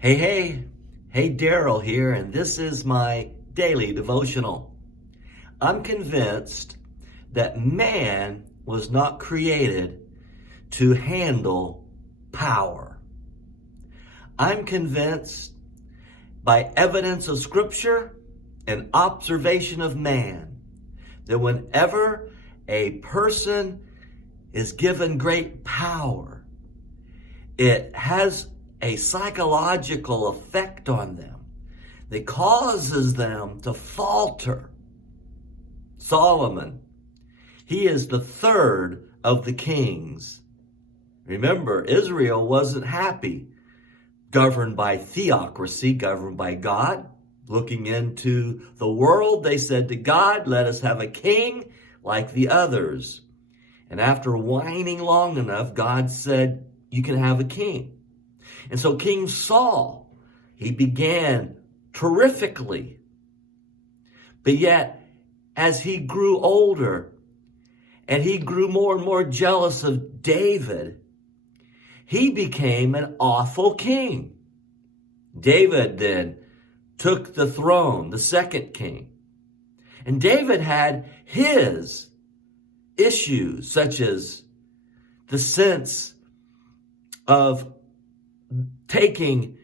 Hey, Daryl here, and this is my daily devotional. I'm convinced that man was not created to handle power. I'm convinced by evidence of Scripture and observation of man that whenever a person is given great power, it has a psychological effect on them that causes them to falter. Solomon, he is the third of the kings. Remember, Israel wasn't happy, governed by theocracy, governed by God. Looking into the world, they said to God, let us have a king like the others. And after whining long enough, God said, you can have a king. And so King Saul, he began terrifically. But yet, as he grew older and he grew more and more jealous of David, he became an awful king. David then took the throne, the second king. And David had his issues, such as the sense of taking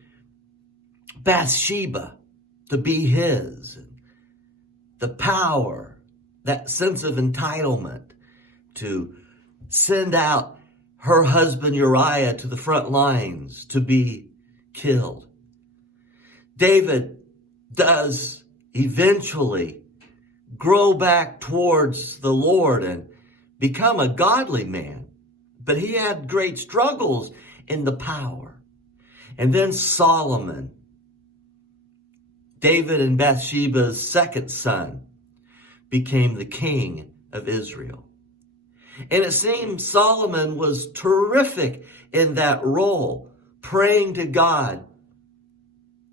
Bathsheba to be his, the power, that sense of entitlement to send out her husband Uriah to the front lines to be killed. David does eventually grow back towards the Lord and become a godly man, but he had great struggles in the power. And then Solomon, David and Bathsheba's second son, became the king of Israel. And it seems Solomon was terrific in that role, praying to God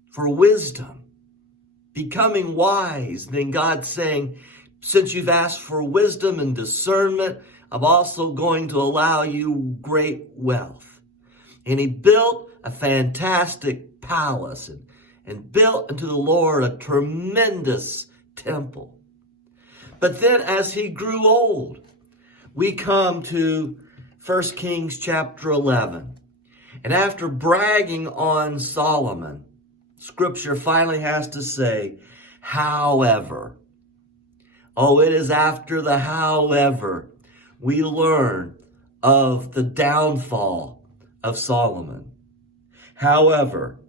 for wisdom, becoming wise. And then God saying, since you've asked for wisdom and discernment, I'm also going to allow you great wealth. And he built a fantastic palace and built unto the Lord a tremendous temple. But then as he grew old, we come to 1 Kings chapter 11. And after bragging on Solomon, Scripture finally has to say, however. Oh, it is after the however we learn of the downfall of Solomon. However,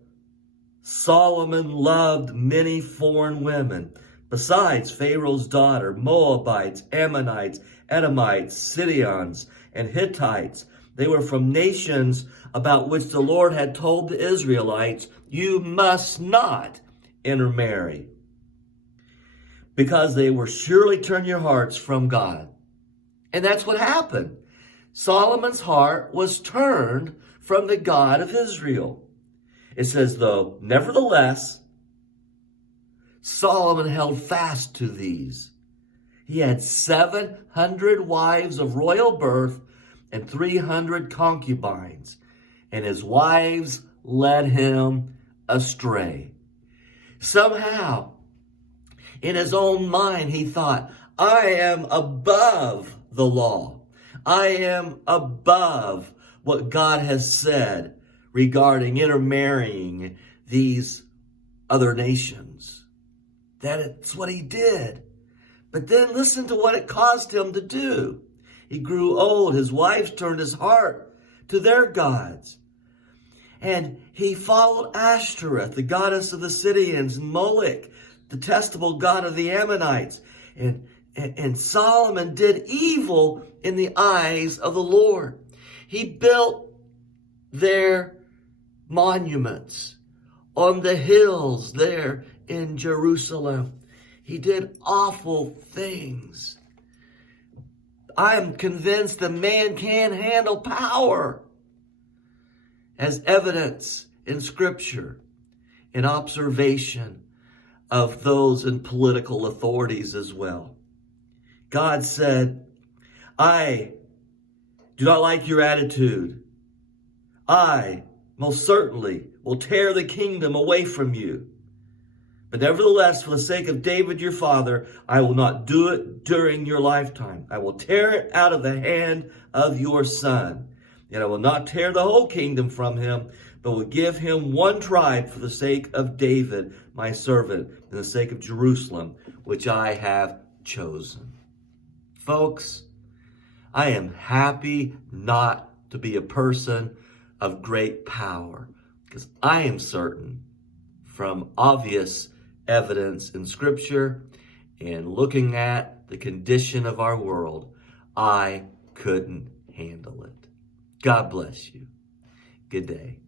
Solomon loved many foreign women, besides Pharaoh's daughter, Moabites, Ammonites, Edomites, Sidonians, and Hittites. They were from nations about which the Lord had told the Israelites, you must not intermarry, because they will surely turn your hearts from God. And that's what happened. Solomon's heart was turned from the God of Israel. It says, though, nevertheless, Solomon held fast to these. He had 700 wives of royal birth and 300 concubines, and his wives led him astray. Somehow, in his own mind, he thought, I am above the law. I am above what God has said regarding intermarrying these other nations. That's what he did. But then listen to what it caused him to do. He grew old. His wives turned his heart to their gods. And he followed Ashtoreth, the goddess of the Sidonians, and Molech, the detestable god of the Ammonites. And Solomon did evil in the eyes of the Lord. He built their monuments on the hills there in Jerusalem. He did awful things. I am convinced that man can handle power, as evidence in Scripture, in observation of those in political authorities as well. God said, I do not like your attitude. I most certainly will tear the kingdom away from you. But nevertheless, for the sake of David your father, I will not do it during your lifetime. I will tear it out of the hand of your son. And I will not tear the whole kingdom from him, but will give him one tribe for the sake of David, my servant, and the sake of Jerusalem, which I have chosen. Folks, I am happy not to be a person of great power, because I am certain from obvious evidence in Scripture and looking at the condition of our world, I couldn't handle it. God bless you. Good day.